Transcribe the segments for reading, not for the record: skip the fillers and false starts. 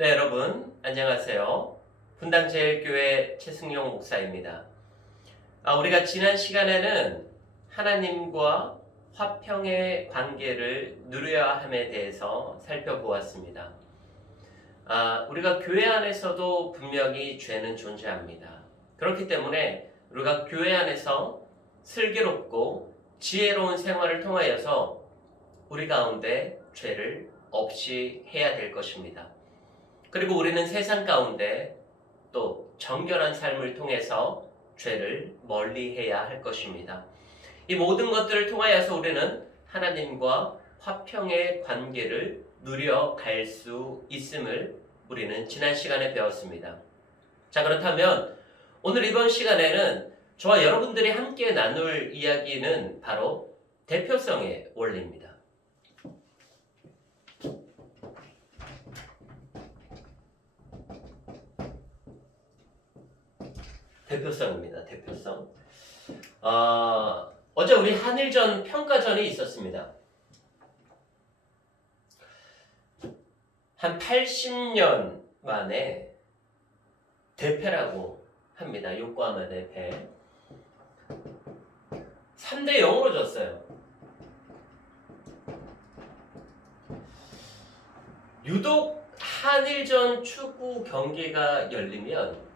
네, 여러분 안녕하세요. 분당제일교회 최승용 목사입니다. 우리가 지난 시간에는 하나님과 화평의 관계를 누려야 함에 대해서 살펴보았습니다. 우리가 교회 안에서도 분명히 죄는 존재합니다. 그렇기 때문에 우리가 교회 안에서 슬기롭고 지혜로운 생활을 통하여서 우리 가운데 죄를 없이 해야 될 것입니다. 그리고 우리는 세상 가운데 또 정결한 삶을 통해서 죄를 멀리해야 할 것입니다. 이 모든 것들을 통하여서 우리는 하나님과 화평의 관계를 누려갈 수 있음을 우리는 지난 시간에 배웠습니다. 자, 그렇다면 오늘 이번 시간에는 저와 여러분들이 함께 나눌 이야기는 바로 대표성의 원리입니다. 대표성입니다. 대표성. 어제 우리 한일전 평가전이 있었습니다. 한 80년 만에 대패라고 합니다. 요코하마 대패. 3대 0으로 졌어요. 유독 한일전 축구 경기가 열리면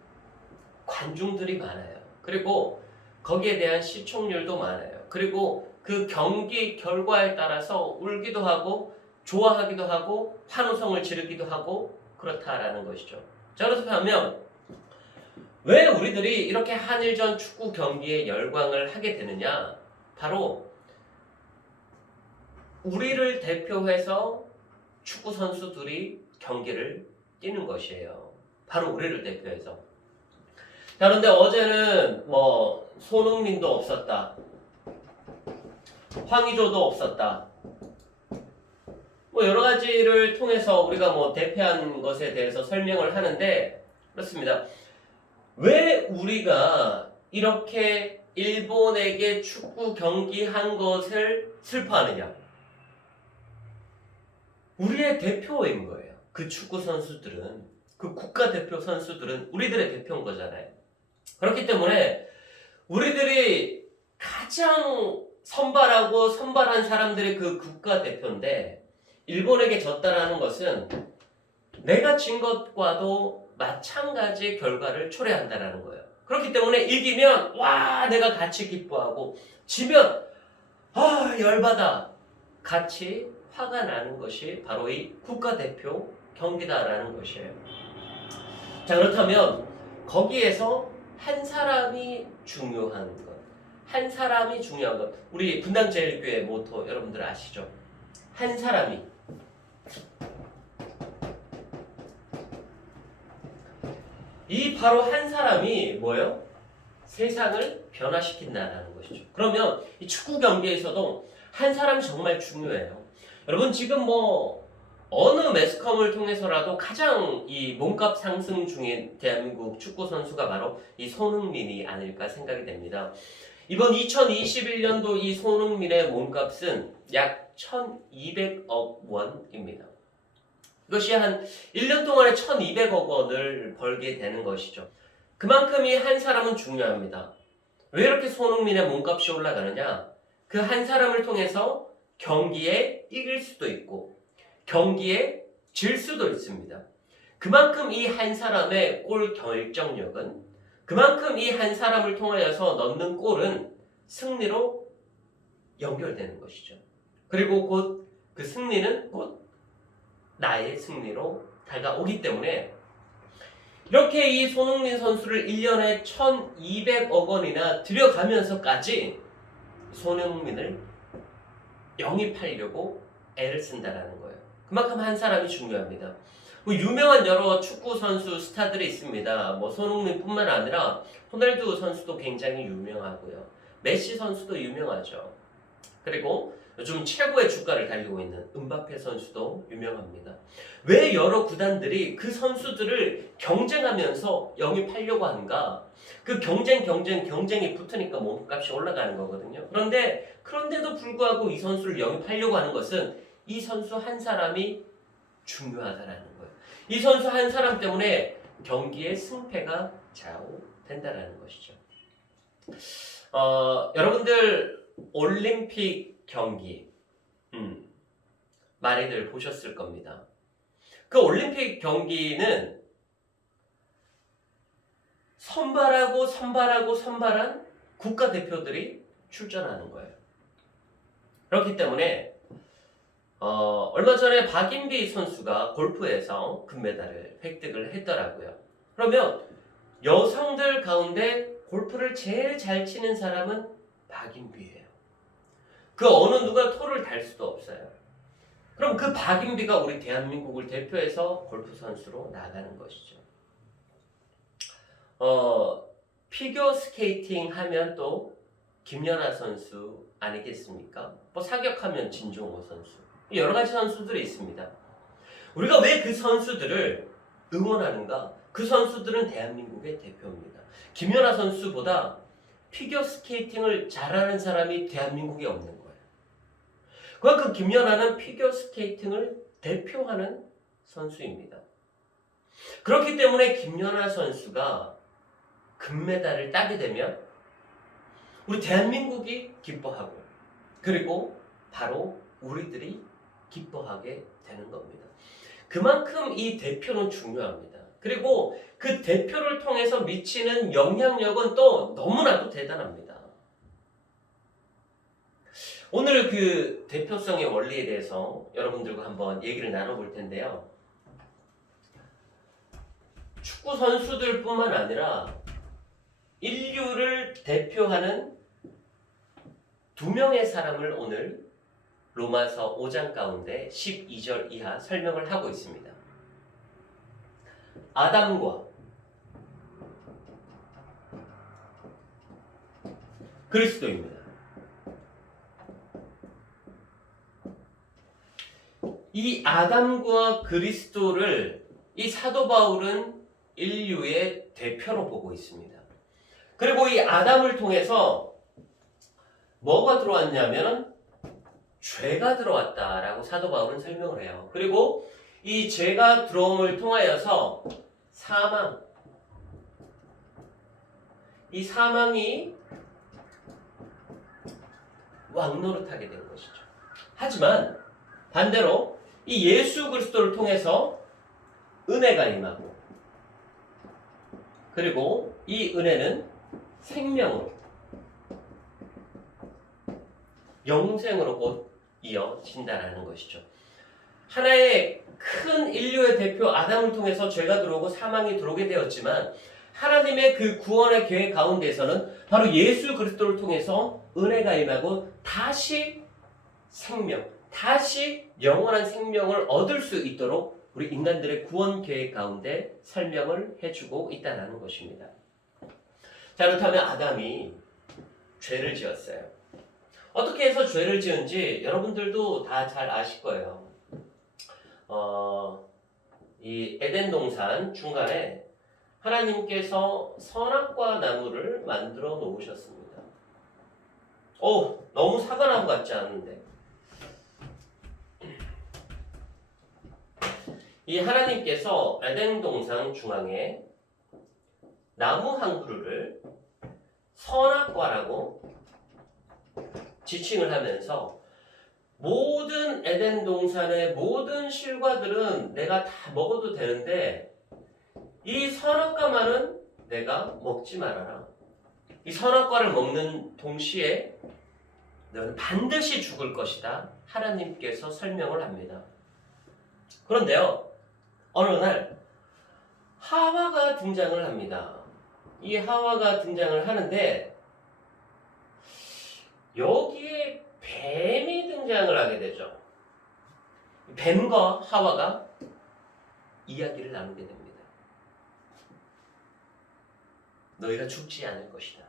관중들이 많아요. 그리고 거기에 대한 시청률도 많아요. 그리고 그 경기 결과에 따라서 울기도 하고 좋아하기도 하고 환호성을 지르기도 하고 그렇다라는 것이죠. 자, 그렇다면 왜 우리들이 이렇게 한일전 축구 경기에 열광을 하게 되느냐? 바로 우리를 대표해서 축구 선수들이 경기를 뛰는 것이에요. 바로 우리를 대표해서. 자, 그런데 어제는 손흥민도 없었다. 황의조도 없었다. 여러 가지를 통해서 우리가 대패한 것에 대해서 설명을 하는데 그렇습니다. 왜 우리가 이렇게 일본에게 축구 경기한 것을 슬퍼하느냐? 우리의 대표인 거예요. 그 축구 선수들은, 그 국가대표 선수들은 우리들의 대표인 거잖아요. 그렇기 때문에 우리들이 가장 선발한 사람들이 그 국가대표인데 일본에게 졌다라는 것은 내가 진 것과도 마찬가지 결과를 초래한다라는 거예요. 그렇기 때문에 이기면 와 내가 같이 기뻐하고 지면 열받아 같이 화가 나는 것이 바로 이 국가대표 경기다라는 것이에요. 자, 그렇다면 거기에서 한 사람이 중요한 것, 한 사람이 중요한 것. 우리 분당제일교회 모토 여러분들 아시죠? 한 사람이. 이 바로 한 사람이 뭐예요? 세상을 변화시킨다는 것이죠. 그러면 이 축구 경기에서도 한 사람이 정말 중요해요. 여러분 지금 어느 매스컴을 통해서라도 가장 이 몸값 상승 중인 대한민국 축구 선수가 바로 이 손흥민이 아닐까 생각이 됩니다. 이번 2021년도 이 손흥민의 몸값은 약 1,200억 원입니다. 이것이 한 1년 동안에 1,200억 원을 벌게 되는 것이죠. 그만큼 이 한 사람은 중요합니다. 왜 이렇게 손흥민의 몸값이 올라가느냐? 그 한 사람을 통해서 경기에 이길 수도 있고 경기에 질 수도 있습니다. 그만큼 이 한 사람의 골 결정력은, 그만큼 이 한 사람을 통하여서 넣는 골은 승리로 연결되는 것이죠. 그리고 곧 그 승리는 곧 나의 승리로 다가오기 때문에 이렇게 이 손흥민 선수를 1년에 1,200억 원이나 들여가면서까지 손흥민을 영입하려고 애를 쓴다라는 거예요. 그만큼 한 사람이 중요합니다. 유명한 여러 축구 선수 스타들이 있습니다. 손흥민뿐만 아니라 호날두 선수도 굉장히 유명하고요. 메시 선수도 유명하죠. 그리고 요즘 최고의 주가를 달리고 있는 음바페 선수도 유명합니다. 왜 여러 구단들이 그 선수들을 경쟁하면서 영입하려고 하는가? 그 경쟁이 붙으니까 몸값이 올라가는 거거든요. 그런데도 불구하고 이 선수를 영입하려고 하는 것은 이 선수 한 사람이 중요하다라는 거예요. 이 선수 한 사람 때문에 경기의 승패가 좌우된다는 것이죠. 여러분들 올림픽 경기 많이들 보셨을 겁니다. 그 올림픽 경기는 선발한 국가대표들이 출전하는 거예요. 그렇기 때문에 얼마 전에 박인비 선수가 골프에서 금메달을 획득을 했더라고요. 그러면 여성들 가운데 골프를 제일 잘 치는 사람은 박인비예요. 그 어느 누가 토를 달 수도 없어요. 그럼 그 박인비가 우리 대한민국을 대표해서 골프 선수로 나가는 것이죠. 피겨 스케이팅 하면 또 김연아 선수 아니겠습니까? 뭐 사격하면 진종호 선수. 여러 가지 선수들이 있습니다. 우리가 왜 그 선수들을 응원하는가? 그 선수들은 대한민국의 대표입니다. 김연아 선수보다 피겨 스케이팅을 잘하는 사람이 대한민국에 없는 거예요. 그만큼 김연아는 피겨 스케이팅을 대표하는 선수입니다. 그렇기 때문에 김연아 선수가 금메달을 따게 되면 우리 대한민국이 기뻐하고 그리고 바로 우리들이 기뻐하게 되는 겁니다. 그만큼 이 대표는 중요합니다. 그리고 그 대표를 통해서 미치는 영향력은 또 너무나도 대단합니다. 오늘 그 대표성의 원리에 대해서 여러분들과 한번 얘기를 나눠볼 텐데요. 축구 선수들뿐만 아니라 인류를 대표하는 두 명의 사람을 오늘 로마서 5장 가운데 12절 이하 설명을 하고 있습니다. 아담과 그리스도입니다. 이 아담과 그리스도를 이 사도 바울은 인류의 대표로 보고 있습니다. 그리고 이 아담을 통해서 뭐가 들어왔냐면 죄가 들어왔다라고 사도 바울은 설명을 해요. 그리고 이 죄가 들어옴을 통하여서 이 사망이 왕노릇하게 된 것이죠. 하지만 반대로 이 예수 그리스도를 통해서 은혜가 임하고 그리고 이 은혜는 생명으로 영생으로 곧 이어진다라는 것이죠. 하나의 큰 인류의 대표 아담을 통해서 죄가 들어오고 사망이 들어오게 되었지만 하나님의 그 구원의 계획 가운데서는 바로 예수 그리스도를 통해서 은혜가 임하고 다시 생명, 다시 영원한 생명을 얻을 수 있도록 우리 인간들의 구원 계획 가운데 설명을 해주고 있다는 것입니다. 자, 그렇다면 아담이 죄를 지었어요. 어떻게 해서 죄를 지은지 여러분들도 다 잘 아실 거예요. 이 에덴 동산 중간에 하나님께서 선악과 나무를 만들어 놓으셨습니다. 너무 사과나무 같지 않은데. 이 하나님께서 에덴 동산 중앙에 나무 한 그루를 선악과라고 지칭을 하면서 모든 에덴 동산의 모든 실과들은 내가 다 먹어도 되는데 이 선악과만은 내가 먹지 말아라. 이 선악과를 먹는 동시에 너는 반드시 죽을 것이다. 하나님께서 설명을 합니다. 그런데요, 어느 날 하와가 등장을 합니다. 이 하와가 등장을 하는데 여기에 뱀이 등장을 하게 되죠. 뱀과 하와가 이야기를 나누게 됩니다. 너희가 죽지 않을 것이다.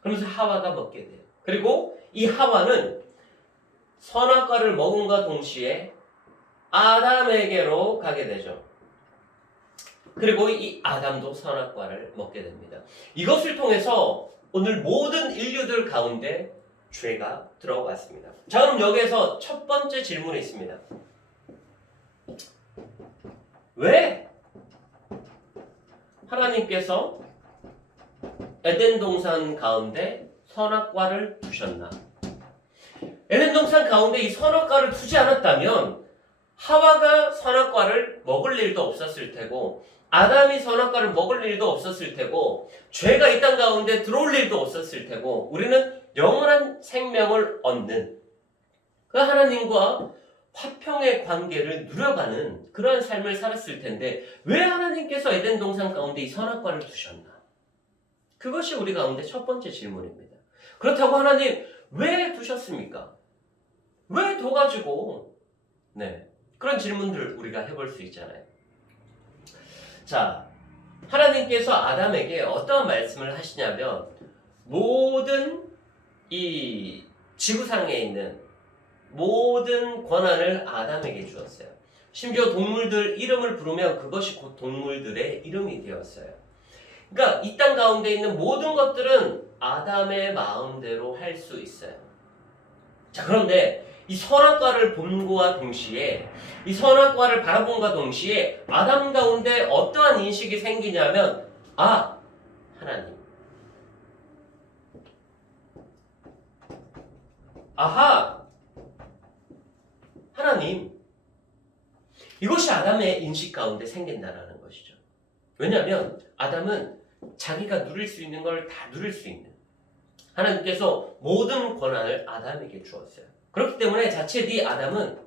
그러면서 하와가 먹게 돼요. 그리고 이 하와는 선악과를 먹음과 동시에 아담에게로 가게 되죠. 그리고 이 아담도 선악과를 먹게 됩니다. 이것을 통해서 오늘 모든 인류들 가운데 죄가 들어왔습니다. 자, 그럼 여기에서 첫 번째 질문이 있습니다. 왜 하나님께서 에덴 동산 가운데 선악과를 두셨나? 에덴 동산 가운데 이 선악과를 두지 않았다면 하와가 선악과를 먹을 일도 없었을 테고 아담이 선악과를 먹을 일도 없었을 테고 죄가 이 땅 가운데 들어올 일도 없었을 테고 우리는 영원한 생명을 얻는 그 하나님과 화평의 관계를 누려가는 그러한 삶을 살았을 텐데 왜 하나님께서 에덴 동산 가운데 이 선악과를 두셨나? 그것이 우리 가운데 첫 번째 질문입니다. 그렇다고 하나님 왜 두셨습니까? 왜 둬가지고 그런 질문들 우리가 해볼 수 있잖아요. 자, 하나님께서 아담에게 어떠한 말씀을 하시냐면 모든 이 지구상에 있는 모든 권한을 아담에게 주었어요. 심지어 동물들 이름을 부르면 그것이 곧 동물들의 이름이 되었어요. 그러니까 이 땅 가운데 있는 모든 것들은 아담의 마음대로 할 수 있어요. 자, 그런데 이 선악과를 본과 동시에 이 선악과를 바라본과 동시에 아담 가운데 어떠한 인식이 생기냐면 하나님. 하나님. 이것이 아담의 인식 가운데 생긴다라는 것이죠. 왜냐하면 아담은 자기가 누릴 수 있는 걸 다 누릴 수 있는 하나님께서 모든 권한을 아담에게 주었어요. 그렇기 때문에 자칫 이 아담은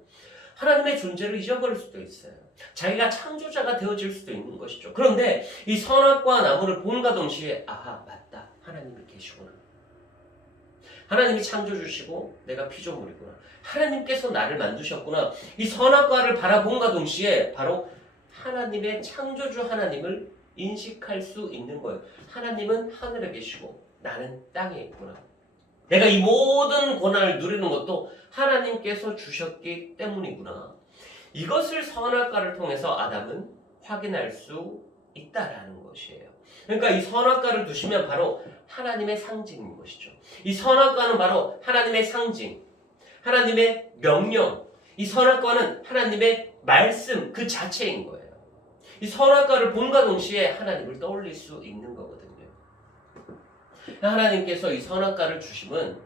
하나님의 존재를 잊어버릴 수도 있어요. 자기가 창조자가 되어질 수도 있는 것이죠. 그런데 이 선악과 나무를 본과 동시에 맞다. 하나님이 계시구나. 하나님이 창조주시고 내가 피조물이구나. 하나님께서 나를 만드셨구나. 이 선악과를 바라본과 동시에 바로 하나님의 창조주 하나님을 인식할 수 있는 거예요. 하나님은 하늘에 계시고 나는 땅에 있구나. 내가 이 모든 권한을 누리는 것도 하나님께서 주셨기 때문이구나. 이것을 선악과를 통해서 아담은 확인할 수 있다라는 것이에요. 그러니까 이 선악과를 두시면 바로 하나님의 상징인 것이죠. 이 선악과는 바로 하나님의 상징, 하나님의 명령, 이 선악과는 하나님의 말씀 그 자체인 거예요. 이 선악과를 본과 동시에 하나님을 떠올릴 수 있는 거거든요. 하나님께서 이 선악과를 주심은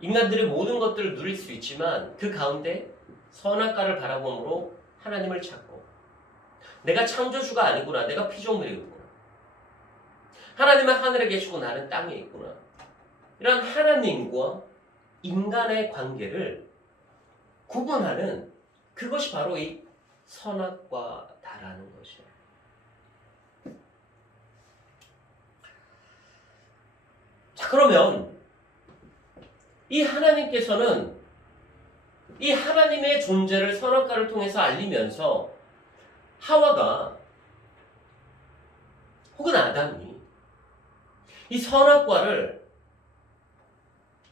인간들이 모든 것들을 누릴 수 있지만 그 가운데 선악과를 바라봄으로 하나님을 찾고 내가 창조주가 아니구나. 내가 피조물이구나. 하나님은 하늘에 계시고 나는 땅에 있구나. 이런 하나님과 인간의 관계를 구분하는 그것이 바로 이 선악과다라는 것이에요. 자, 그러면 이 하나님께서는 이 하나님의 존재를 선악과를 통해서 알리면서 하와가 혹은 아담이 이 선악과를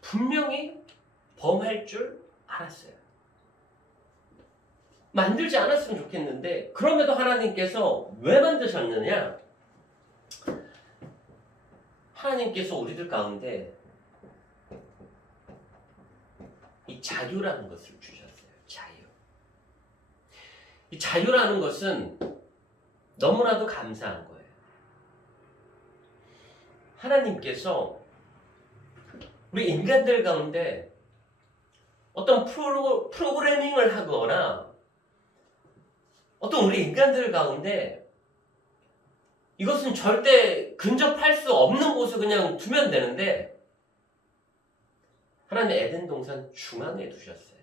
분명히 범할 줄 알았어요. 만들지 않았으면 좋겠는데 그럼에도 하나님께서 왜 만드셨느냐? 하나님께서 우리들 가운데 이 자유라는 것을 주셨어요. 자유. 이 자유라는 것은 너무나도 감사한 거예요. 하나님께서 우리 인간들 가운데 어떤 프로그래밍을 하거나 어떤 우리 인간들 가운데 이것은 절대 근접할 수 없는 곳에 그냥 두면 되는데 하나님 에덴 동산 중앙에 두셨어요.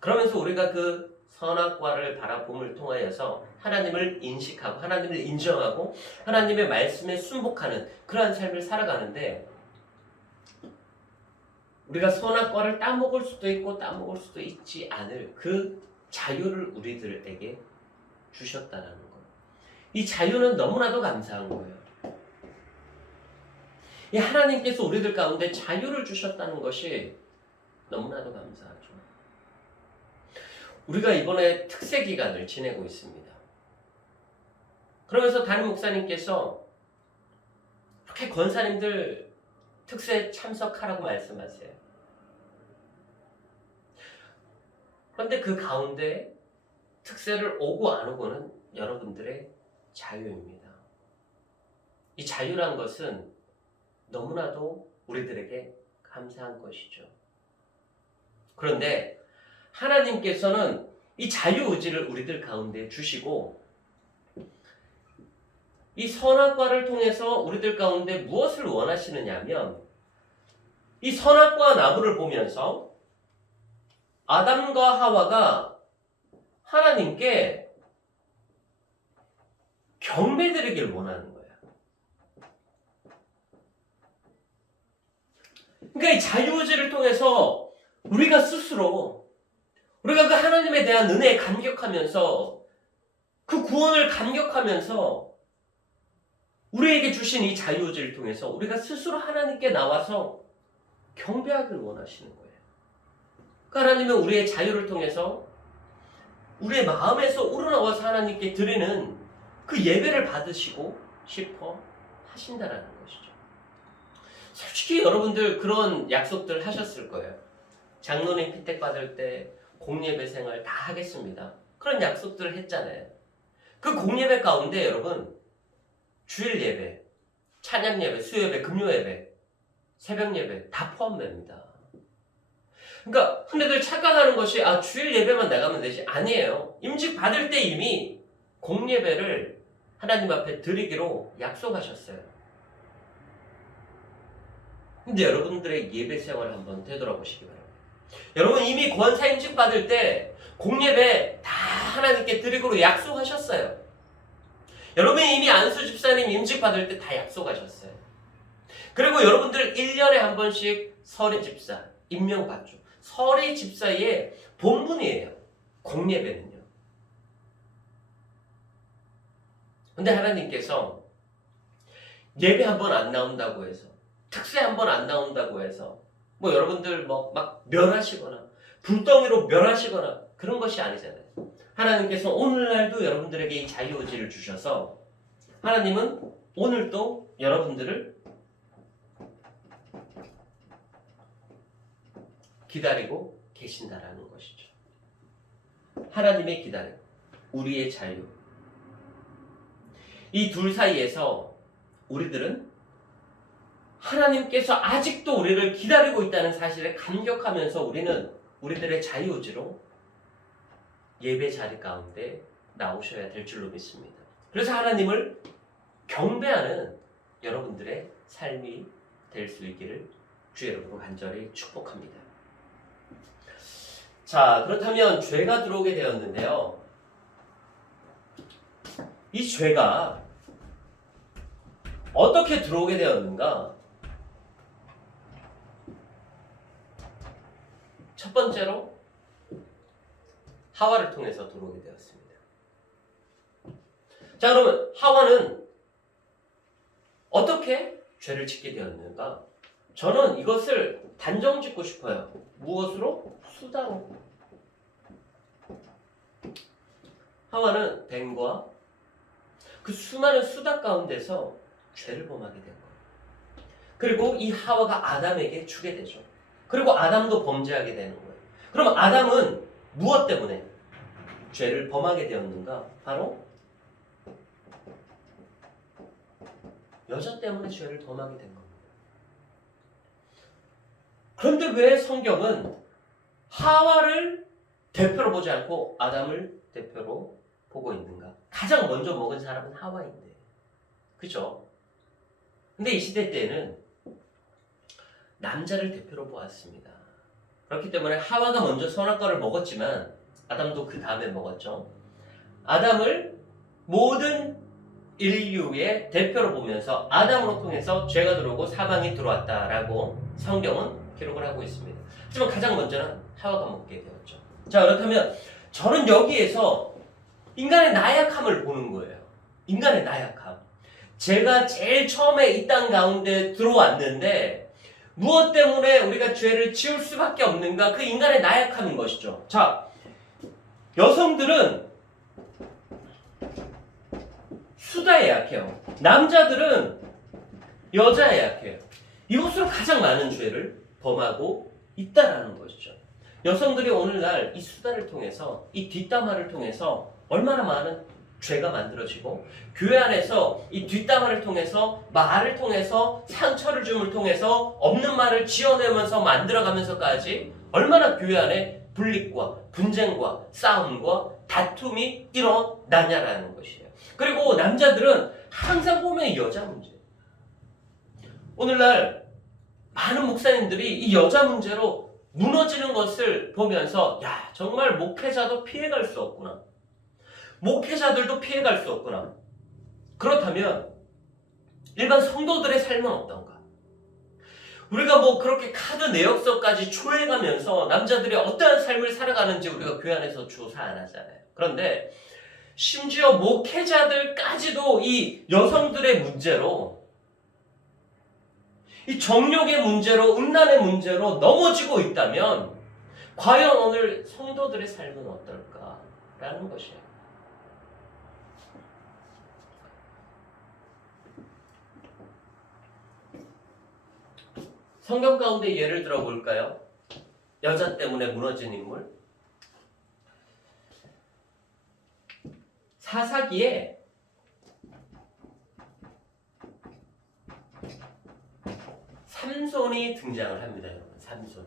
그러면서 우리가 그 선악과를 바라봄을 통하여서 하나님을 인식하고 하나님을 인정하고 하나님의 말씀에 순복하는 그러한 삶을 살아가는데 우리가 선악과를 따먹을 수도 있고 따먹을 수도 있지 않을 그 자유를 우리들에게 주셨다는 거예요. 이 자유는 너무나도 감사한 거예요. 이 하나님께서 우리들 가운데 자유를 주셨다는 것이 너무나도 감사하죠. 우리가 이번에 특세 기간을 지내고 있습니다. 그러면서 담임 목사님께서 이렇게 권사님들 특세 참석하라고 말씀하세요. 그런데 그 가운데 특세를 오고 안 오고는 여러분들의 자유입니다. 이 자유란 것은 너무나도 우리들에게 감사한 것이죠. 그런데 하나님께서는 이 자유의지를 우리들 가운데 주시고 이 선악과를 통해서 우리들 가운데 무엇을 원하시느냐면 이 선악과 나무를 보면서 아담과 하와가 하나님께 경배드리길 원하는 거야. 그러니까 이 자유의지를 통해서 우리가 스스로 우리가 그 하나님에 대한 은혜에 감격하면서 그 구원을 감격하면서 우리에게 주신 이 자유의지를 통해서 우리가 스스로 하나님께 나와서 경배하길 원하시는 거예요. 그러니까 하나님은 우리의 자유를 통해서 우리의 마음에서 우러나와서 하나님께 드리는 그 예배를 받으시고 싶어 하신다라는 것이죠. 솔직히 여러분들 그런 약속들 하셨을 거예요. 장로님 피택 받을 때 공예배 생활 다 하겠습니다. 그런 약속들을 했잖아요. 그 공예배 가운데 여러분 주일 예배, 찬양 예배, 수요예배, 금요 예배, 새벽 예배 다 포함됩니다. 그러니까 흔히들 착각하는 것이 주일 예배만 나가면 되지. 아니에요. 임직 받을 때 이미 공예배를 하나님 앞에 드리기로 약속하셨어요. 근데 여러분들의 예배 생활을 한번 되돌아보시기 바랍니다. 여러분 이미 권사 임직 받을 때 공예배 다 하나님께 드리기로 약속하셨어요. 여러분이 이미 안수 집사님 임직 받을 때 다 약속하셨어요. 그리고 여러분들 1년에 한 번씩 서리 집사 임명받죠. 서리 집사의 본분이에요. 공예배는요. 근데 하나님께서 예배 한 번 안 나온다고 해서 특세 한 번 안 나온다고 해서 뭐 여러분들 막 멸하시거나 불덩이로 멸하시거나 그런 것이 아니잖아요. 하나님께서 오늘날도 여러분들에게 이 자유의지를 주셔서 하나님은 오늘도 여러분들을 기다리고 계신다라는 것이죠. 하나님의 기다림, 우리의 자유. 이 둘 사이에서 우리들은 하나님께서 아직도 우리를 기다리고 있다는 사실에 감격하면서 우리는 우리들의 자유의지로 예배 자리 가운데 나오셔야 될 줄로 믿습니다. 그래서 하나님을 경배하는 여러분들의 삶이 될 수 있기를 주 여러분으로 간절히 축복합니다. 자, 그렇다면 죄가 들어오게 되었는데요. 이 죄가 어떻게 들어오게 되었는가? 첫 번째로 하와를 통해서 들어오게 되었습니다. 자, 그러면 하와는 어떻게 죄를 짓게 되었는가? 저는 이것을 단정 짓고 싶어요. 무엇으로? 수다로. 하와는 뱀과 그 수많은 수다 가운데서 죄를 범하게 된 거예요. 그리고 이 하와가 아담에게 주게 되죠. 그리고 아담도 범죄하게 되는 거예요. 그럼 아담은 무엇 때문에 죄를 범하게 되었는가? 바로 여자 때문에 죄를 범하게 된 겁니다. 그런데 왜 성경은 하와를 대표로 보지 않고 아담을 대표로 보고 있는가? 가장 먼저 먹은 사람은 하와인데, 그죠? 근데 이 시대 때는 남자를 대표로 보았습니다. 그렇기 때문에 하와가 먼저 선악과를 먹었지만 아담도 그 다음에 먹었죠. 아담을 모든 인류의 대표로 보면서 아담으로 통해서 죄가 들어오고 사망이 들어왔다라고 성경은 기록을 하고 있습니다. 하지만 가장 먼저는 하와가 먹게 되었죠. 자, 그렇다면 저는 여기에서 인간의 나약함을 보는 거예요. 인간의 나약함. 제가 제일 처음에 이 땅 가운데 들어왔는데 무엇 때문에 우리가 죄를 지을 수밖에 없는가? 그 인간의 나약함인 것이죠. 자, 여성들은 수다에 약해요. 남자들은 여자에 약해요. 이것으로 가장 많은 죄를 범하고 있다라는 것이죠. 여성들이 오늘날 이 수다를 통해서, 이 뒷담화를 통해서 얼마나 많은 죄가 만들어지고, 교회 안에서 이 뒷담화를 통해서, 말을 통해서, 상처를 줌을 통해서 없는 말을 지어내면서 만들어가면서까지 얼마나 교회 안에 분립과 분쟁과 싸움과 다툼이 일어나냐라는 것이에요. 그리고 남자들은 항상 보면 여자 문제. 오늘날 많은 목사님들이 이 여자 문제로 무너지는 것을 보면서 야, 정말 목회자도 피해갈 수 없구나. 목회자들도 피해갈 수 없구나. 그렇다면 일반 성도들의 삶은 어떤가? 우리가 뭐 그렇게 카드 내역서까지 초해가면서 남자들이 어떠한 삶을 살아가는지 우리가 교회 안에서 조사 안 하잖아요. 그런데 심지어 목회자들까지도 이 여성들의 문제로, 이 정욕의 문제로, 음란의 문제로 넘어지고 있다면 과연 오늘 성도들의 삶은 어떨까라는 것이에요. 성경 가운데 예를 들어 볼까요? 여자 때문에 무너진 인물. 사사기에 삼손이 등장을 합니다. 여러분, 삼손.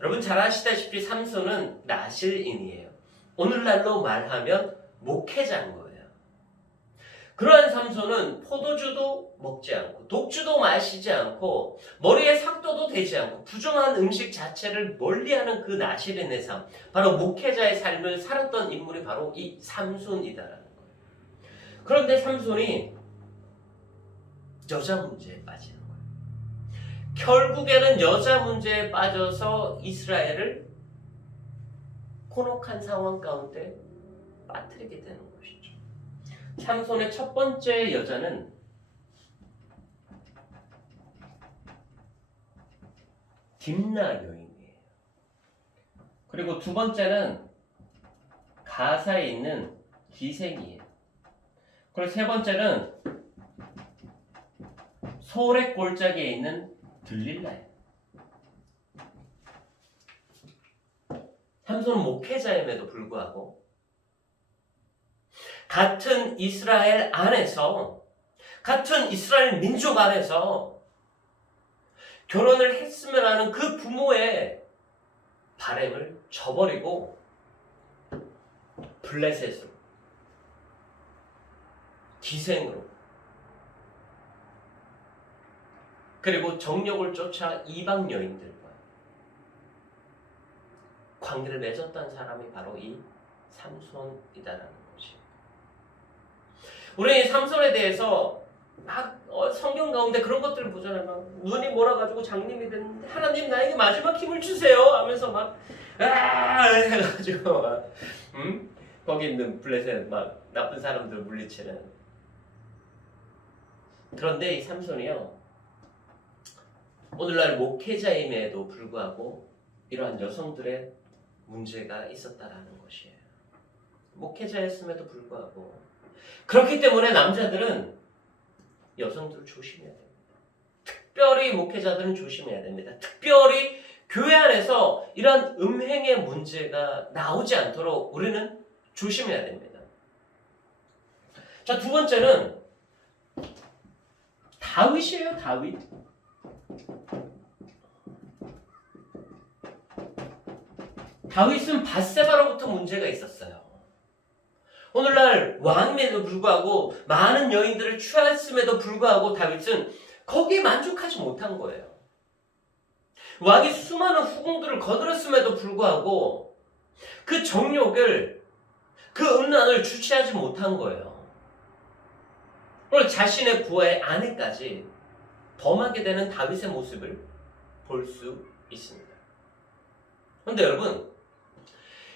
여러분 잘 아시다시피 삼손은 나실인이에요. 오늘날로 말하면 목회자인 거예요. 그러한 삼손은 포도주도 먹지 않고 독주도 마시지 않고 머리에 삭도도 대지 않고 부정한 음식 자체를 멀리하는 그 나실인의 삶, 바로 목회자의 삶을 살았던 인물이 바로 이 삼손이다라는 거예요. 그런데 삼손이 여자 문제에 빠지는 거예요. 결국에는 여자 문제에 빠져서 이스라엘을 곤혹한 상황 가운데 빠뜨리게 되는 것이죠. 삼손의 첫 번째 여자는 딥나 여인이에요. 그리고 두 번째는 가사에 있는 기생이에요. 그리고 세 번째는 소렉 골짜기에 있는 들릴라예요. 삼손은 목회자임에도 불구하고 같은 이스라엘 안에서, 같은 이스라엘 민족 안에서 결혼을 했으면 하는 그 부모의 바람을 저버리고 블레셋으로, 기생으로, 그리고 정욕을 쫓아 이방 여인들과 관계를 맺었던 사람이 바로 이 삼손이다라는 것이. 우리 삼손에 대해서 막 성경 가운데 그런 것들을 보잖아요. 막 눈이 몰아가지고 장님이 됐는데 하나님 나에게 마지막 힘을 주세요 하면서 막 해가지고 막, 거기 있는 블레셋 막 나쁜 사람들을 물리치는. 그런데 이 삼손이요, 오늘날 목회자임에도 불구하고 이러한 여성들의 문제가 있었다라는 것이에요. 목회자였음에도 불구하고. 그렇기 때문에 남자들은 여성들을 조심해야 됩니다. 특별히 목회자들은 조심해야 됩니다. 특별히 교회 안에서 이런 음행의 문제가 나오지 않도록 우리는 조심해야 됩니다. 자, 두 번째는 다윗이에요. 다윗. 다윗은 밧세바로부터 문제가 있었어요. 오늘날 왕임에도 불구하고 많은 여인들을 취했음에도 불구하고 다윗은 거기에 만족하지 못한 거예요. 왕이 수많은 후궁들을 거느렸음에도 불구하고 그 정욕을, 그 음란을 주체하지 못한 거예요. 오늘 자신의 부하의 아내까지 범하게 되는 다윗의 모습을 볼 수 있습니다. 그런데 여러분,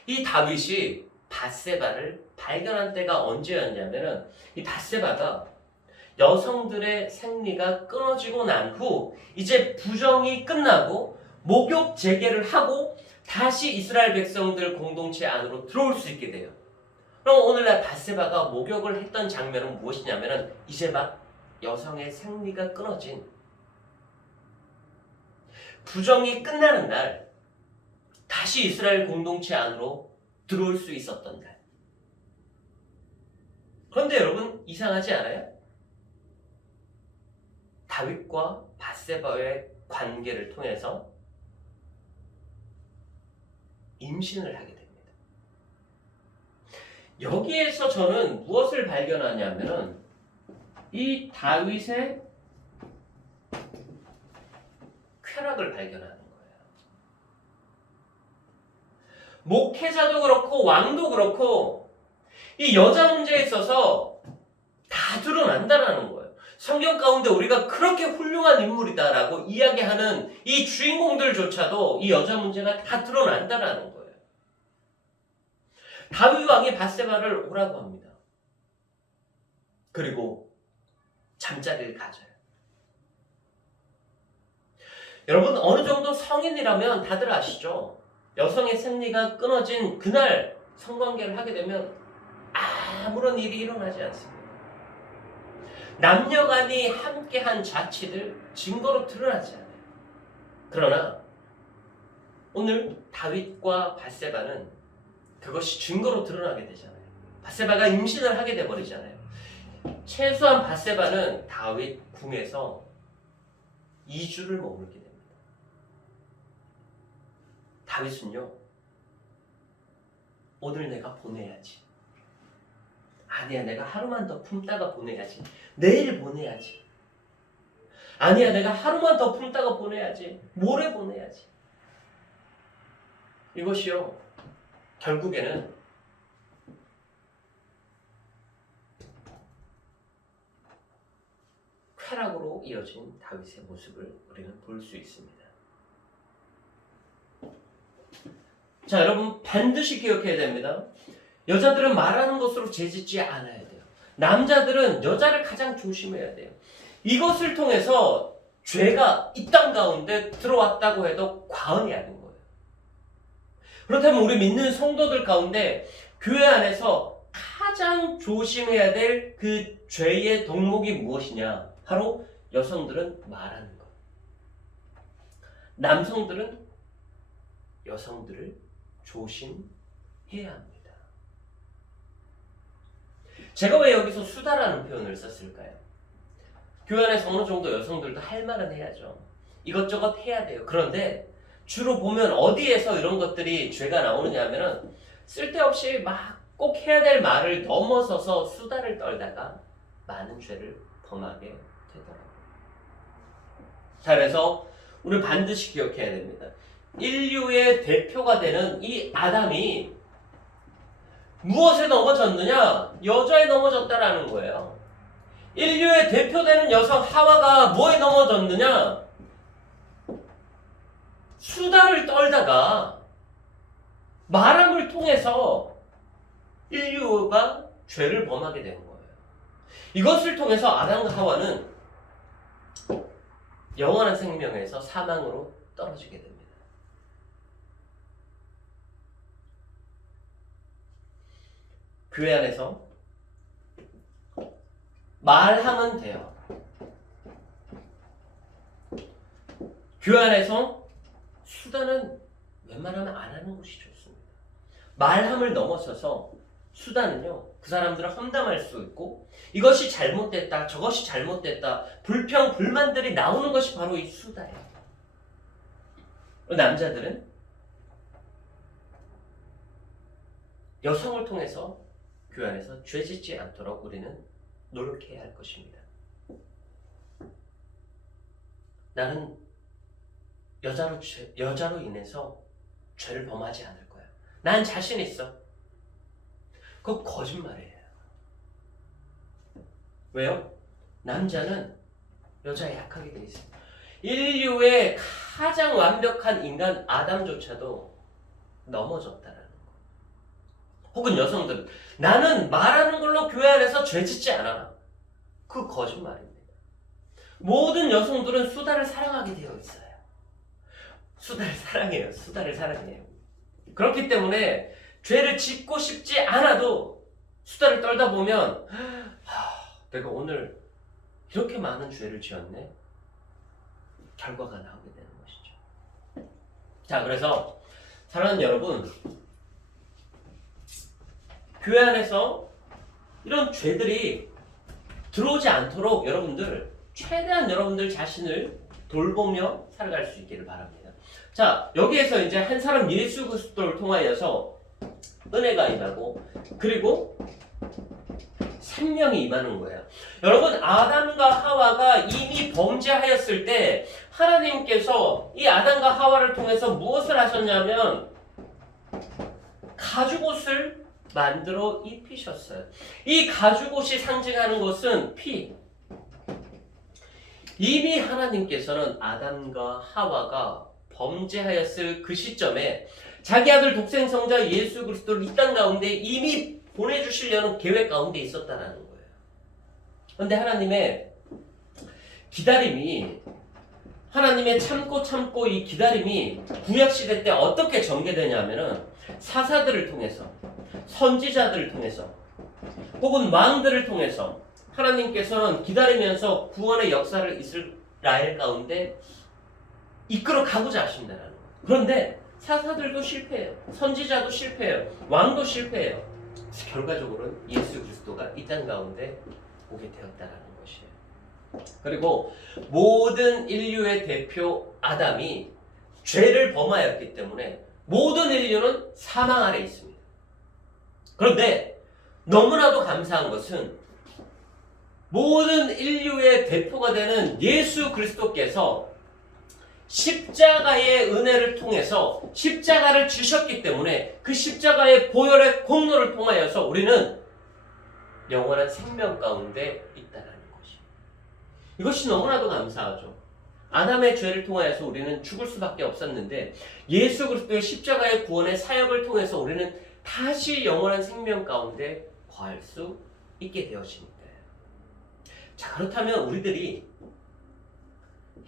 이 다윗이 밧세바를 발견한 때가 언제였냐면은, 이 밧세바가 여성들의 생리가 끊어지고 난 후 이제 부정이 끝나고 목욕 재개를 하고 다시 이스라엘 백성들 공동체 안으로 들어올 수 있게 돼요. 그럼 오늘날 밧세바가 목욕을 했던 장면은 무엇이냐면은, 이제 막 여성의 생리가 끊어진, 부정이 끝나는 날 다시 이스라엘 공동체 안으로 들어올 수 있었던 날. 그런데 여러분 이상하지 않아요? 다윗과 밧세바의 관계를 통해서 임신을 하게 됩니다. 여기에서 저는 무엇을 발견하냐면은 이 다윗의 쾌락을 발견하는 거예요. 목회자도 그렇고 왕도 그렇고 이 여자 문제에 있어서 다 드러난다라는 거예요. 성경 가운데 우리가 그렇게 훌륭한 인물이다라고 이야기하는 이 주인공들조차도 이 여자 문제가 다 드러난다라는 거예요. 다윗 왕이 밧세바를 오라고 합니다. 그리고 잠자리를 가져요. 여러분 어느 정도 성인이라면 다들 아시죠? 여성의 생리가 끊어진 그날 성관계를 하게 되면 아무런 일이 일어나지 않습니다. 남녀간이 함께한 자취들 증거로 드러나지 않아요. 그러나 오늘 다윗과 밧세바는 그것이 증거로 드러나게 되잖아요. 밧세바가 임신을 하게 돼버리잖아요. 최소한 밧세바는 다윗 궁에서 2주를 머물게 됩니다. 다윗은요, 오늘 내가 보내야지. 아니야, 내가 하루만 더 품다가 보내야지. 내일 보내야지. 아니야, 내가 하루만 더 품다가 보내야지. 모레 보내야지. 이것이요, 결국에는 쾌락으로 이어진 다윗의 모습을 우리는 볼 수 있습니다. 자, 여러분 반드시 기억해야 됩니다. 여자들은 말하는 것으로 죄짓지 않아야 돼요. 남자들은 여자를 가장 조심해야 돼요. 이것을 통해서 죄가 이 땅 가운데 들어왔다고 해도 과언이 아닌 거예요. 그렇다면 우리 믿는 성도들 가운데 교회 안에서 가장 조심해야 될 그 죄의 덕목이 무엇이냐? 바로 여성들은 말하는 것. 남성들은 여성들을 조심해야 합니다. 제가 왜 여기서 수다라는 표현을 썼을까요? 교회 안에서 어느 정도 여성들도 할 말은 해야죠. 이것저것 해야 돼요. 그런데 주로 보면 어디에서 이런 것들이 죄가 나오느냐 하면은 쓸데없이 막 꼭 해야 될 말을 넘어서서 수다를 떨다가 많은 죄를 범하게 되더라고요. 자, 그래서 우리 반드시 기억해야 됩니다. 인류의 대표가 되는 이 아담이 무엇에 넘어졌느냐? 여자에 넘어졌다라는 거예요. 인류의 대표되는 여성 하와가 뭐에 넘어졌느냐? 수다를 떨다가 말함을 통해서 인류가 죄를 범하게 된 거예요. 이것을 통해서 아담과 하와는 영원한 생명에서 사망으로 떨어지게 됩니다. 교회 안에서 말하면 돼요. 교회 안에서 수다는 웬만하면 안 하는 것이 좋습니다. 말함을 넘어서서 수다는요, 그 사람들을 험담할 수 있고 이것이 잘못됐다, 저것이 잘못됐다, 불평, 불만들이 나오는 것이 바로 이 수다예요. 남자들은 여성을 통해서 교회 안에서 죄짓지 않도록 우리는 노력해야 할 것입니다. 나는 여자로 인해서 죄를 범하지 않을 거야. 난 자신 있어. 그거 거짓말이에요. 왜요? 남자는 여자에 약하게 돼 있어요. 인류의 가장 완벽한 인간 아담조차도 넘어졌다라는 거. 혹은 여성들, 나는 말하는 걸로 교회 안에서 죄짓지 않아. 그 거짓말입니다. 모든 여성들은 수다를 사랑하게 되어 있어요. 수다를 사랑해요. 수다를 사랑해요. 그렇기 때문에 죄를 짓고 싶지 않아도 수다를 떨다 보면 내가 오늘 이렇게 많은 죄를 지었네. 결과가 나오게 되는 것이죠. 자, 그래서 사랑하는 여러분, 교회 안에서 이런 죄들이 들어오지 않도록 여러분들 최대한 여러분들 자신을 돌보며 살아갈 수 있기를 바랍니다. 자, 여기에서 이제 한 사람 예수 그리스도를 통하여서 은혜가 임하고 그리고 생명이 임하는 거예요. 여러분, 아담과 하와가 이미 범죄하였을 때 하나님께서 이 아담과 하와를 통해서 무엇을 하셨냐면 가죽옷을 만들어 입히셨어요. 이 가죽옷이 상징하는 것은 피. 이미 하나님께서는 아담과 하와가 범죄하였을 그 시점에 자기 아들 독생성자 예수 그리스도를 이 땅 가운데 이미 보내주시려는 계획 가운데 있었다라는 거예요. 그런데 하나님의 기다림이, 하나님의 참고 이 기다림이 구약시대 때 어떻게 전개되냐면은 사사들을 통해서, 선지자들을 통해서, 혹은 왕들을 통해서 하나님께서는 기다리면서 구원의 역사를 이스라엘 가운데 이끌어 가고자 하신다는 거예요. 그런데 사사들도 실패해요. 선지자도 실패해요. 왕도 실패해요. 결과적으로는 예수 그리스도가 이 땅 가운데 오게 되었다라는 것이에요. 그리고 모든 인류의 대표 아담이 죄를 범하였기 때문에 모든 인류는 사망 아래 있습니다. 그런데 너무나도 감사한 것은 모든 인류의 대표가 되는 예수 그리스도께서 십자가의 은혜를 통해서 십자가를 주셨기 때문에 그 십자가의 보혈의 공로를 통하여서 우리는 영원한 생명 가운데 있다는 것이. 이것이 너무나도 감사하죠. 아담의 죄를 통하여서 우리는 죽을 수밖에 없었는데 예수 그리스도의 십자가의 구원의 사역을 통해서 우리는 다시 영원한 생명 가운데 거할 수 있게 되어집니다. 자, 그렇다면 우리들이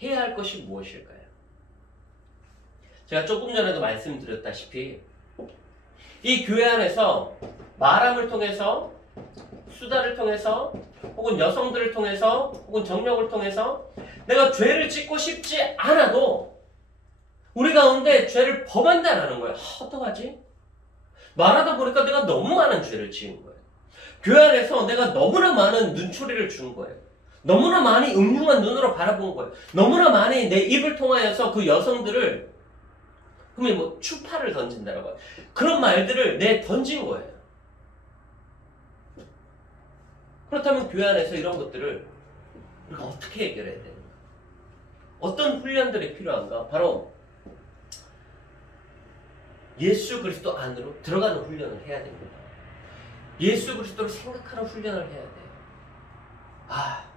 해야 할 것이 무엇일까요? 제가 조금 전에도 말씀드렸다시피 이 교회 안에서 말함을 통해서, 수다를 통해서, 혹은 여성들을 통해서, 혹은 정력을 통해서 내가 죄를 짓고 싶지 않아도 우리 가운데 죄를 범한다는 거예요. 어떡하지? 말하다 보니까 내가 너무 많은 죄를 지은 거예요. 교회 안에서 내가 너무나 많은 눈초리를 준 거예요. 너무나 많이 음흉한 눈으로 바라본 거예요. 너무나 많이 내 입을 통하여서 그 여성들을, 그러면 뭐 추파를 던진다라고 해요. 그런 말들을 내 던진 거예요. 그렇다면 교회 안에서 이런 것들을 우리가 어떻게 해결해야 되는가? 어떤 훈련들이 필요한가? 바로 예수 그리스도 안으로 들어가는 훈련을 해야 됩니다. 예수 그리스도를 생각하는 훈련을 해야 돼요.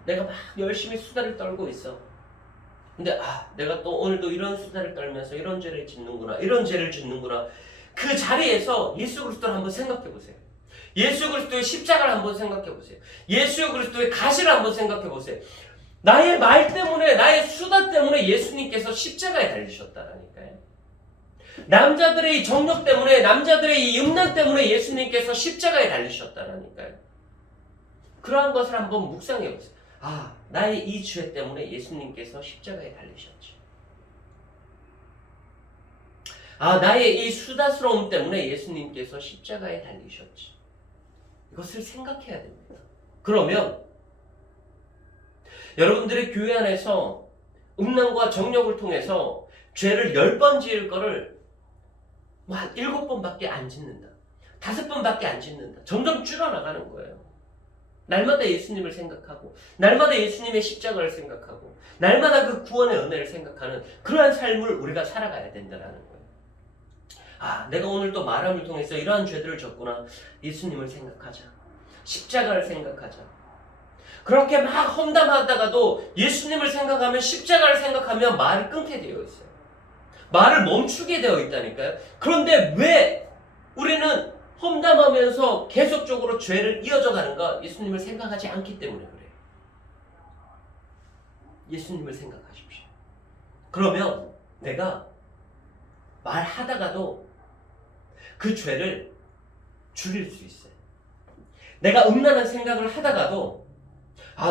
내가 막 열심히 수다를 떨고 있어. 근데 내가 또 오늘도 이런 수다를 떨면서 이런 죄를 짓는구나, 이런 죄를 짓는구나. 그 자리에서 예수 그리스도를 한번 생각해 보세요. 예수 그리스도의 십자가를 한번 생각해 보세요. 예수 그리스도의 가시를 한번 생각해 보세요. 나의 말 때문에, 나의 수다 때문에 예수님께서 십자가에 달리셨다라니까요. 남자들의 이 정욕 때문에, 남자들의 이 음란 때문에 예수님께서 십자가에 달리셨다라니까요. 그러한 것을 한번 묵상해 보세요. 나의 이 죄 때문에 예수님께서 십자가에 달리셨지. 나의 이 수다스러움 때문에 예수님께서 십자가에 달리셨지. 이것을 생각해야 됩니다. 그러면 여러분들의 교회 안에서 음란과 정욕을 통해서 죄를 10번 지을 거를 한 7번밖에 안 짓는다. 5번밖에 안 짓는다. 점점 줄어나가는 거예요. 날마다 예수님을 생각하고, 날마다 예수님의 십자가를 생각하고, 날마다 그 구원의 은혜를 생각하는 그러한 삶을 우리가 살아가야 된다는 거예요. 내가 오늘 또 말함을 통해서 이러한 죄들을 졌구나. 예수님을 생각하자. 십자가를 생각하자. 그렇게 막 험담하다가도 예수님을 생각하면, 십자가를 생각하면 말이 끊게 되어 있어요. 말을 멈추게 되어 있다니까요. 그런데 왜 우리는 험담하면서 계속적으로 죄를 이어져 가는가? 예수님을 생각하지 않기 때문에 그래요. 예수님을 생각하십시오. 그러면 내가 말하다가도 그 죄를 줄일 수 있어요. 내가 음란한 생각을 하다가도,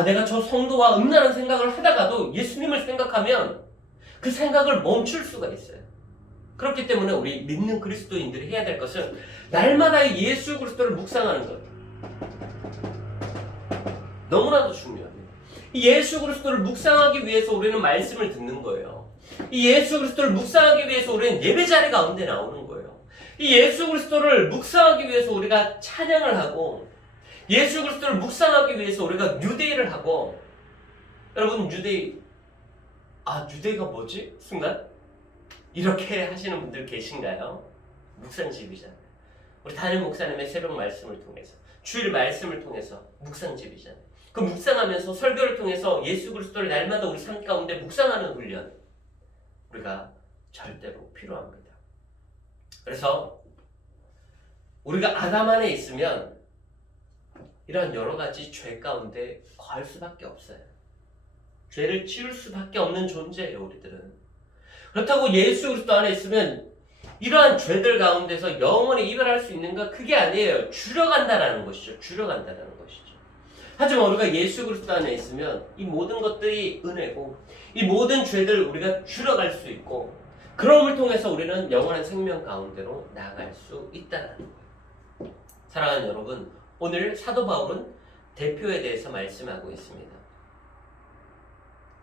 내가 저 성도와 음란한 생각을 하다가도 예수님을 생각하면 그 생각을 멈출 수가 있어요. 그렇기 때문에 우리 믿는 그리스도인들이 해야 될 것은 날마다 예수 그리스도를 묵상하는 것. 너무나도 중요합니다. 이 예수 그리스도를 묵상하기 위해서 우리는 말씀을 듣는 거예요. 이 예수 그리스도를 묵상하기 위해서 우리는 예배 자리 가운데 나오는 거예요. 이 예수 그리스도를 묵상하기 위해서 우리가 찬양을 하고, 예수 그리스도를 묵상하기 위해서 우리가 뉴데이를 하고. 여러분, 뉴데이가 뭐지? 순간? 이렇게 하시는 분들 계신가요? 묵상집이잖아요. 우리 담임 목사님의 새벽 말씀을 통해서, 주일 말씀을 통해서 묵상집이잖아요. 그 묵상하면서 설교를 통해서 예수 그리스도를 날마다 우리 삶 가운데 묵상하는 훈련, 우리가 절대로 필요합니다. 그래서 우리가 아담 안에 있으면 이런 여러 가지 죄 가운데 거할 수밖에 없어요. 죄를 지을 수밖에 없는 존재예요, 우리들은. 그렇다고 예수 그리스도 안에 있으면 이러한 죄들 가운데서 영원히 이별할 수 있는가? 그게 아니에요. 줄여간다라는 것이죠. 줄여간다라는 것이죠. 하지만 우리가 예수 그리스도 안에 있으면 이 모든 것들이 은혜고, 이 모든 죄들 우리가 줄여갈 수 있고, 그럼을 통해서 우리는 영원한 생명 가운데로 나아갈 수 있다는 거예요. 사랑하는 여러분, 오늘 사도 바울은 대표에 대해서 말씀하고 있습니다.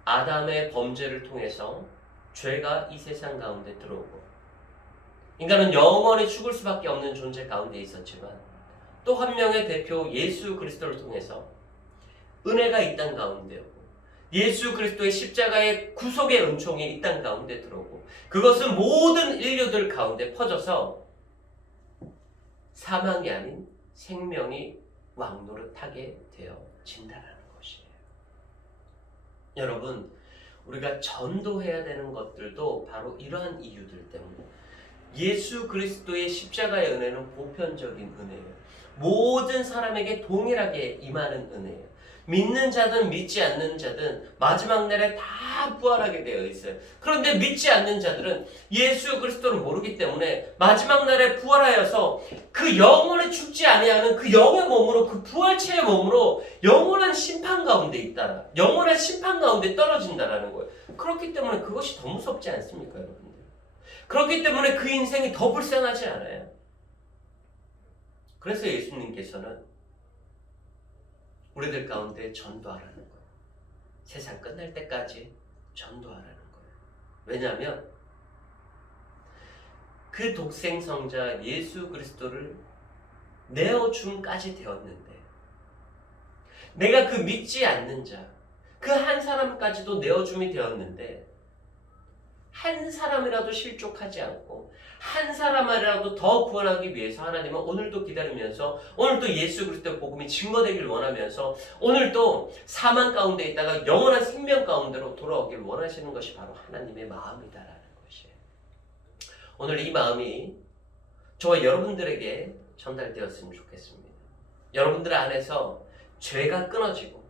아담의 범죄를 통해서 죄가 이 세상 가운데 들어오고, 인간은 영원히 죽을 수밖에 없는 존재 가운데 있었지만, 또 한 명의 대표 예수 그리스도를 통해서 은혜가 이 땅 가운데 오고, 예수 그리스도의 십자가의 구속의 은총이 이 땅 가운데 들어오고, 그것은 모든 인류들 가운데 퍼져서 사망이 아닌 생명이 왕노릇하게 되어진다라는 것이에요. 여러분, 우리가 전도해야 되는 것들도 바로 이러한 이유들 때문에, 예수 그리스도의 십자가의 은혜는 보편적인 은혜예요. 모든 사람에게 동일하게 임하는 은혜예요. 믿는 자든 믿지 않는 자든 마지막 날에 다 부활하게 되어 있어요. 그런데 믿지 않는 자들은 예수 그리스도를 모르기 때문에 마지막 날에 부활하여서 그 영원히 죽지 아니하는 그 영의 몸으로, 그 부활체의 몸으로 영원한 심판 가운데 있다. 영원한 심판 가운데 떨어진다라는 거예요. 그렇기 때문에 그것이 더 무섭지 않습니까, 여러분들? 그렇기 때문에 그 인생이 더 불쌍하지 않아요? 그래서 예수님께서는 우리들 가운데 전도하라는 거예요. 세상 끝날 때까지 전도하라는 거예요. 왜냐하면 그 독생성자 예수 그리스도를 내어줌까지 되었는데, 내가 그 믿지 않는 자, 그 한 사람까지도 내어줌이 되었는데, 한 사람이라도 실족하지 않고 한 사람이라도 더 구원하기 위해서 하나님은 오늘도 기다리면서, 오늘도 예수 그리스도의 복음이 증거되길 원하면서, 오늘도 사망 가운데 있다가 영원한 생명 가운데로 돌아오길 원하시는 것이 바로 하나님의 마음이다라는 것이에요. 오늘 이 마음이 저와 여러분들에게 전달되었으면 좋겠습니다. 여러분들 안에서 죄가 끊어지고,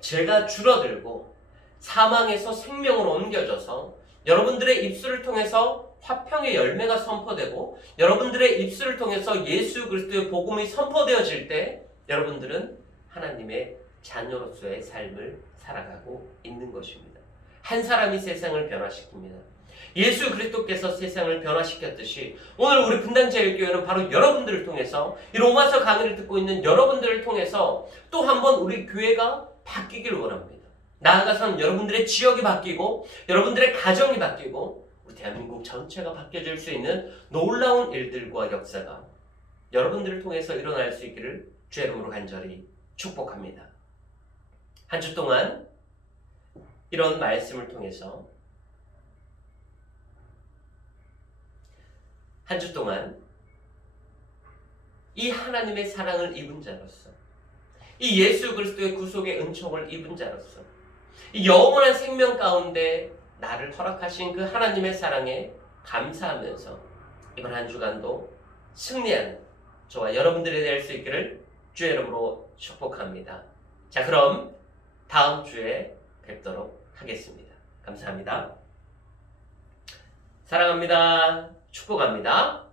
죄가 줄어들고, 사망에서 생명으로 옮겨져서 여러분들의 입술을 통해서 화평의 열매가 선포되고, 여러분들의 입술을 통해서 예수 그리스도의 복음이 선포되어질 때 여러분들은 하나님의 자녀로서의 삶을 살아가고 있는 것입니다. 한 사람이 세상을 변화시킵니다. 예수 그리스도께서 세상을 변화시켰듯이 오늘 우리 분당제일교회는 바로 여러분들을 통해서, 이 로마서 강의를 듣고 있는 여러분들을 통해서 또 한 번 우리 교회가 바뀌길 원합니다. 나아가서는 여러분들의 지역이 바뀌고, 여러분들의 가정이 바뀌고, 우리 대한민국 전체가 바뀌어질 수 있는 놀라운 일들과 역사가 여러분들을 통해서 일어날 수 있기를 주의 이름으로 간절히 축복합니다. 한 주 동안 이런 말씀을 통해서, 한 주 동안 이 하나님의 사랑을 입은 자로서, 이 예수 그리스도의 구속의 은총을 입은 자로서, 이 영원한 생명 가운데 나를 허락하신 그 하나님의 사랑에 감사하면서 이번 한 주간도 승리하는 저와 여러분들이 될 수 있기를 주의 이름으로 축복합니다. 자, 그럼 다음 주에 뵙도록 하겠습니다. 감사합니다. 사랑합니다. 축복합니다.